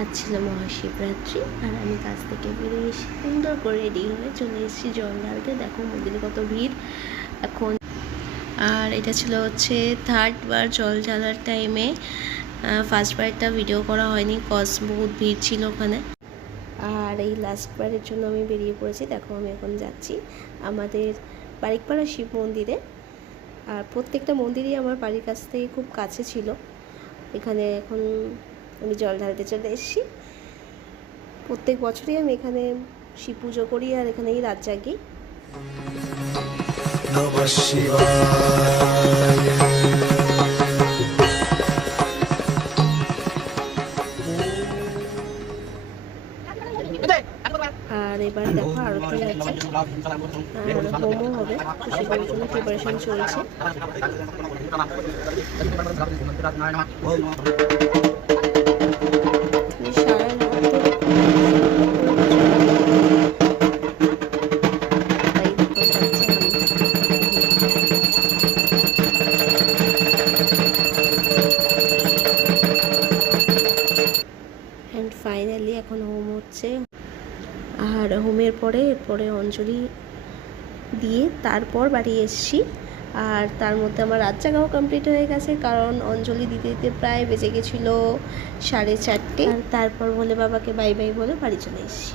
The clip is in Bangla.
আজ ছিল মহাশিবরাত্রি আর আমি কাছ থেকে বেরিয়ে এসে সুন্দর করে রেডি হয়ে চলে এসেছি জল ঢালতে। দেখো মন্দিরে কত ভিড় এখন। আর এটা ছিল হচ্ছে থার্ড বার জল ঢালার টাইমে। ফার্স্ট বারটা ভিডিও করা হয়নি কজ বহুত ভিড় ছিল ওখানে। আর এই লাস্ট বারের জন্য আমি বেরিয়ে পড়েছি। দেখো আমি এখন যাচ্ছি আমাদের বারিকপাড়া শিব মন্দিরে। আর প্রত্যেকটা মন্দিরই আমার বাড়ির কাছ থেকে খুব কাছে ছিল। এখানে এখন আমি জল ঢালতে চলে এসেছি। প্রত্যেক বছরই আমি এখানে শিব পুজো করি আর এখানেই রাত জাগি। আর এবার দেখো আরতি আছে আর হোমও হবে, তো সেটার জন্য প্রিপারেশন চলছে। অ্যান্ড ফাইনালি এখন হোম হচ্ছে। আর হোমের এরপরে অঞ্জলি দিয়ে তারপর বাড়ি এসেছি। আর তার মধ্যে আমার রাত জাগাও কমপ্লিট হয়ে গেছে, কারণ অঞ্জলি দিতে দিতে প্রায় বেজে গেছিলো 4:30। আর তারপর বলে বাবাকে বাই বাই বলে বাড়ি চলে এসেছি।